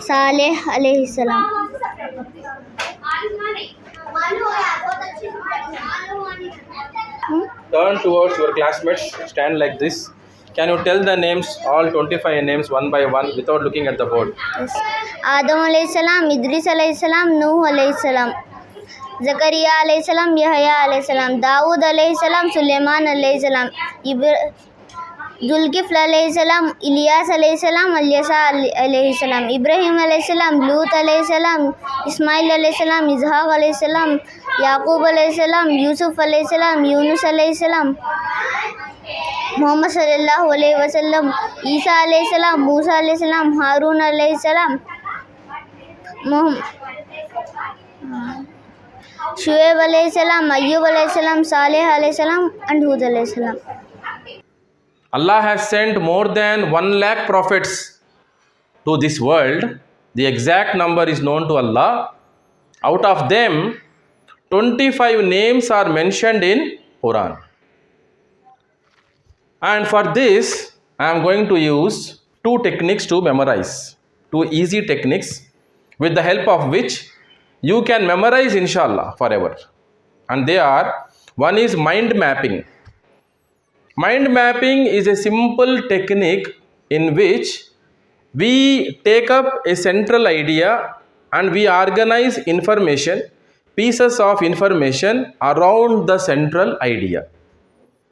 सालेह अलैहिस्सलाम। Turn towards your classmates, stand like this. Can you tell the names, all 25 names, one by one without looking at the board? आदम अलैहिस्सलाम, इद्रिस अलैहिस्सलाम, नूह अलैहिस्सलाम, ज़करिया अलैहिस्सलाम, यहया अलैहिस्सलाम, दाऊद अलैहिस्सलाम, सुलेमान अलैहिस्सलाम, जुल्किफ्ल अलैहिस्सलाम, इलियास अलैहिस्सलाम, अल्यसा अलैहिस्सलाम, इब्राहीम अलैहिस्सलाम, लूत अलैहिस्सलाम, इस्माइल अलैहिस्सलाम, इसहाक अलैहिस्सलाम, याकूब अलैहिस्सलाम, यूसुफ अलैहिस्सलाम, यूनुस अलैहिस्सलाम, मोहम्मद सल्लल्लाहु अलैहि वसल्लम, ईसा अलैहिस्सलाम, मूसा अलैहिस्सलाम, हारून अलैहिस्सलाम, शुएब अलैहिस्सलाम, अय्यूब अलैहिस्सलाम, सालेह अलैहिस्सलाम, and Hud अलैहिस्सलाम. Allah has sent more than 1 lakh prophets to this world. The exact number is known to Allah. Out of them, 25 names are mentioned in Quran. And for this, I am going to use two techniques to memorize. Two easy techniques with the help of which you can memorize inshallah forever. And they are, one is mind mapping. Mind mapping is a simple technique in which we take up a central idea and we organize information, pieces of information around the central idea.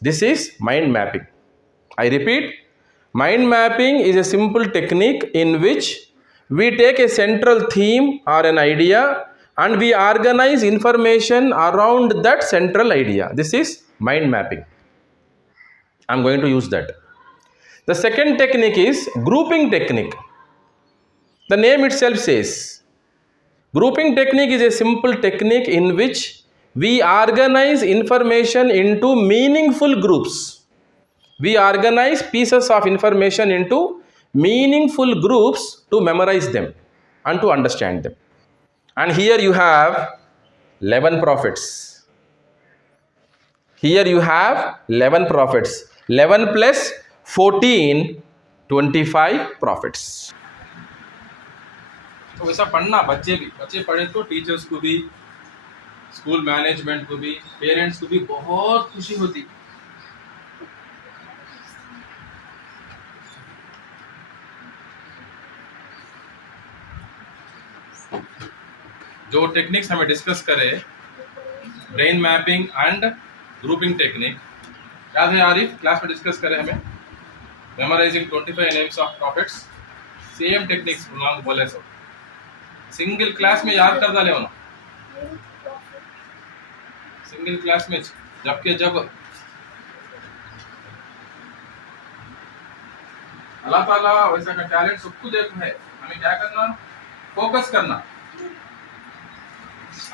This is mind mapping. I repeat, mind mapping is a simple technique in which we take a central theme or an idea and we organize information around that central idea. This is mind mapping. I am going to use that. The second technique is grouping technique. The name itself says, grouping technique is a simple technique in which we organize information into meaningful groups. We organize pieces of information into meaningful groups to memorize them and to understand them. And here you have 11 prophets. Here you have 11 prophets. 11 plus 14, 25 prophets. तो वैसा पढ़ना बच्चे पढ़े तो teachers को भी, school management को भी, पेरेंट्स को भी बहुत खुशी होती. जो टेक्निक्स हमें डिस्कस करे, brain mapping and grouping technique, याद है आरिफ? क्लास में डिस्कस करे हमें memorising 25 names of prophets. Same techniques बोले सब सिंगल क्लास में याद कर डाले. सिंगल क्लास में जबकि जब अल्लाह ताला वैसा का टैलेंट सबको देखो है, हमें क्या करना? फोकस करना,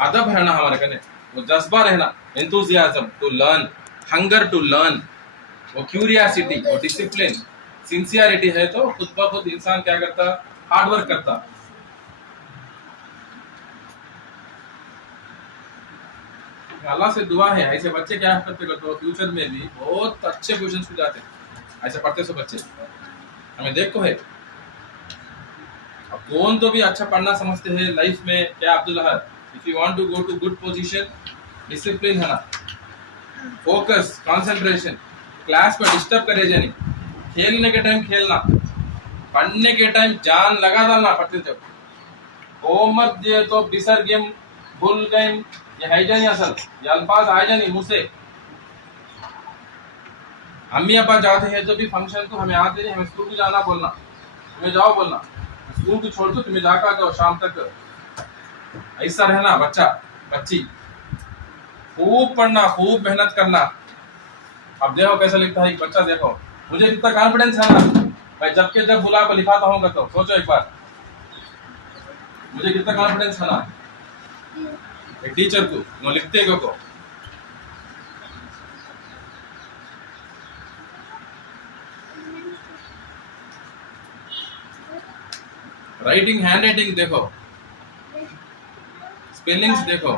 अदब रहना हमारे कने, वो जज्बा रहना, enthusiasm to learn, hunger to learn, वो क्यूरियोसिटी, वो डिसिप्लिन, सिंसियरिटी है तो खुद ब खुद इंसान क्या करता? हार्ड वर्क करता. अल्लाह से दुआ है ऐसे बच्चे क्या करते तो फ्यूचर में भी बहुत अच्छे पोजीशन पे जाते ऐसे पढ़ते सो बच्चे. हमें देखो है अब कौन तो भी अच्छा पढ़ना समझते हैं लाइफ में. क्या Abdul Ahad, if you want to go to good position, discipline है ना, फोकस, कंसंट्रेशन, क्लास में डिस्टर्ब करे जानी, खेलने के टाइम खेलना, पढ़ने के टाइम जान लगा डालना. पढ़ते जब होमवर्क दिए तो बिसर गेम भूल गए, ये है जानी, असल ये अल्फाज आए जानी मुंह से. अम्मी अब्बा जाते हैं तो भी फंक्शन तो हमें आते नहीं, हमें स्कूल जाना बोलना, तुम्हें जाओ बोलना, स्कूल को छोड़ दो, तुम्हें जाकर जाओ शाम तक. ऐसा रहना बच्चा बच्ची, खूब पढ़ना, खूब मेहनत करना. अब देखो कैसा लिखता है एक बच्चा, देखो मुझे कितना कॉन्फिडेंस है ना भाई, जबकि जब बुला कर लिखाता हूँ तो सोचो एक बार, मुझे कितना कॉन्फिडेंस है ना एक टीचर को नो लिखते को. राइटिंग, हैंड राइटिंग देखो, स्पेलिंग्स देखो.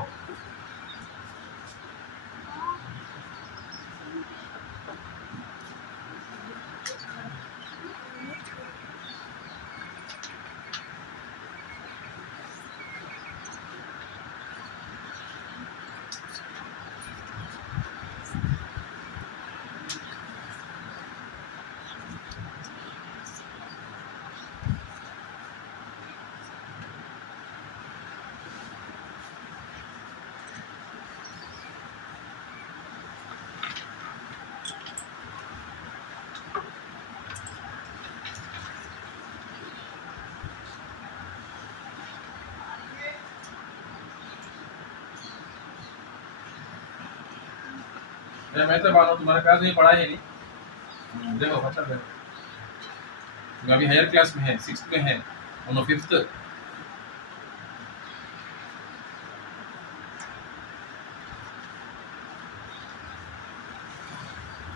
मैं तो मानो तुम्हारे क्लास में पढ़ा ही नहीं। देखो बच्चा देखो, अभी हायर क्लास में है, 6th में है, उन्होंने 5th।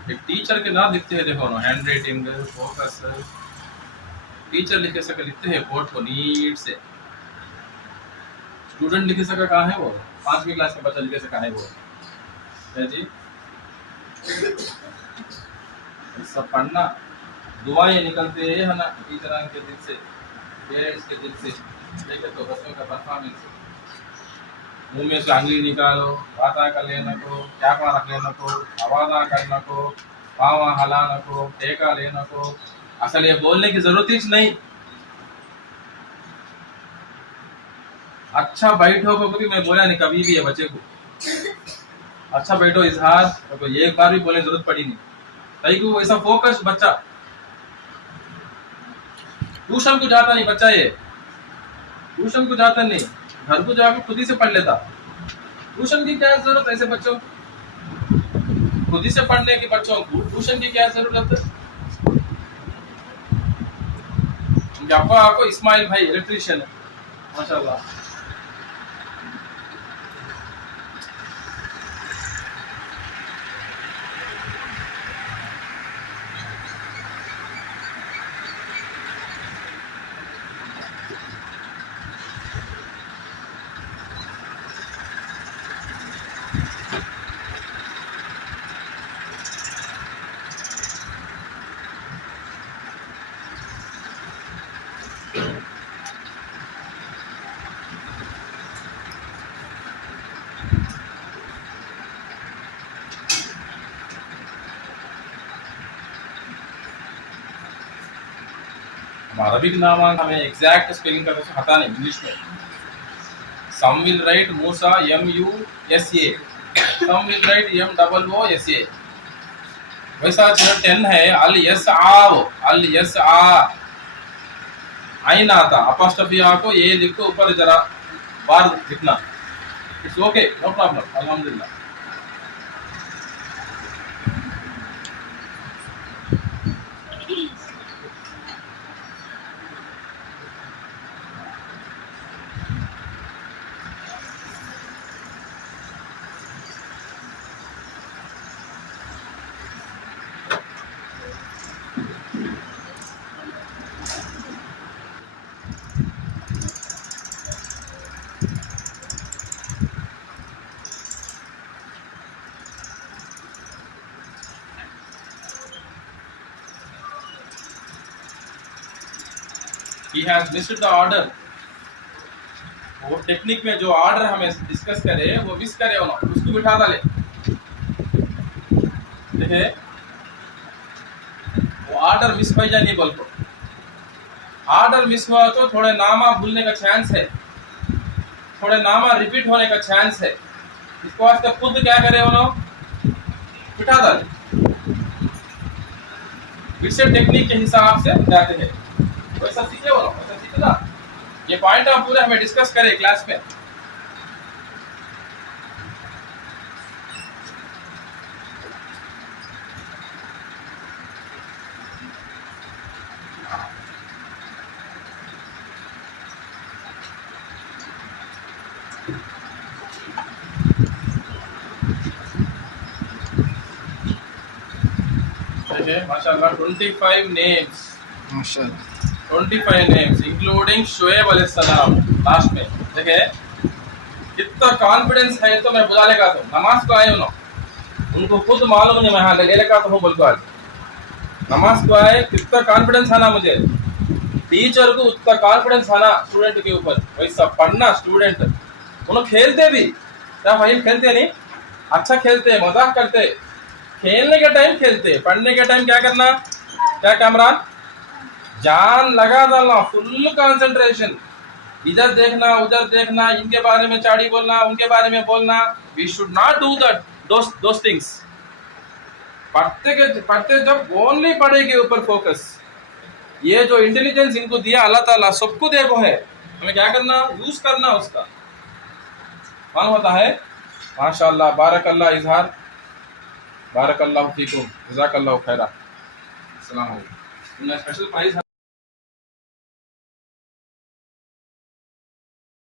एक टीचर के नाम लिखते हैं, देखो ना, हैंड राइटिंग, फोकस। टीचर लिखे सके लिखते हैं बोर्ड को नीट से, स्टूडेंट लिखे सका कहाँ है वो, 5वीं क्लास का बच्चा लिखे सका है वो है जी। सब पढ़ना, दुआएं निकलते है ना टीचर के दिल से, पेरेंट्स के दिल से, देखे तो बच्चों का परफॉर्मेंस। मुंह में से अंगली निकालो, बाता कर लेना को, क्या रख लेना को, आवाजा करना को, पाँव हलाना को, टेका लेना को। असल ये बोलने की जरूरत ही नहीं। अच्छा बैठो को भी मैं बोला नहीं कभी भी है बच्चे को, अच्छा बैठो इजहार तो एक बार भी बोलने की जरूरत पड़ी नहीं। कहीं को ऐसा फोकस बच्चा, ट्यूशन को जाता नहीं बच्चा, ये ट्यूशन को जाता नहीं, घर को जाकर खुद ही से पढ़ लेता। ट्यूशन की क्या जरूरत है ऐसे बच्चों, खुद ही से पढ़ने के बच्चों को ट्यूशन की क्या जरूरत है। आपको इस्माइल भाई इलेक्ट्रीशियन है माशाल्लाह। अरबिक नाम हमें एग्जैक्ट स्पेलिंग का तो पता नहीं इंग्लिश में। Some will write Musa MUSA, some will write MOOSA। वैसा जो 10 है अल यस आ आइन आता अपोस्ट्रोफी आ को ये लिखो ऊपर जरा बार लिखना। इट्स ओके, नो प्रॉब्लम, अल्हम्दुलिल्लाह। He has missed the order। वो टेक्निक में जो ऑर्डर हमें डिस्कस करे वो मिस करे हो ना, उसको बिठा डाले। देखे वो ऑर्डर मिस हो जाए नहीं बोल को, ऑर्डर मिस हुआ तो थोड़े नामा भूलने का चांस है, थोड़े नामा रिपीट होने का चांस है। इसको वास्ते खुद क्या करे हो ना, बिठा डाले, फिर से टेक्निक के हिसाब से जाते हैं। वैसा सीखे हो ना, वैसा सीखना। ये पॉइंट हम पूरे हमें डिस्कस करें क्लास में। माशाल्लाह 25 नेम्स, माशाल्लाह 25 नेम्स इंक्लूडिंग शोएब अलैहिस्सलाम। लास्ट में देखे कितना कॉन्फिडेंस है, तो मैं बुला लेगा तो नमाज को आए हो ना, उनको खुद मालूम नहीं मैं हाँ ले लेगा तो हूँ बोल को आज नमाज को आए। कितना कॉन्फिडेंस आना मुझे, टीचर को उतना कॉन्फिडेंस आना स्टूडेंट के ऊपर। वैसा पढ़ना स्टूडेंट, उन्होंने खेलते भी क्या भाई, खेलते नहीं, अच्छा खेलते, मजाक करते, खेलने के टाइम खेलते, पढ़ने के टाइम क्या करना, क्या कामरान जान लगा डालना, फुल कंसंट्रेशन, इधर देखना उधर देखना, इनके बारे में चाड़ी बोलना, उनके बारे में बोलना। We should not do that those things. पढ़ते जब ओनली पढ़े के ऊपर फोकस। ये जो इंटेलिजेंस इनको दिया अल्लाह ताला सबको दे वो है, हमें क्या करना, यूज करना उसका। कौन होता है माशाल्लाह बारकल्लाह इजहार बारकल्लाहु फीकुम, जज़ाकल्लाहु खैरा। अस्सलाम वालेकुम। Special prize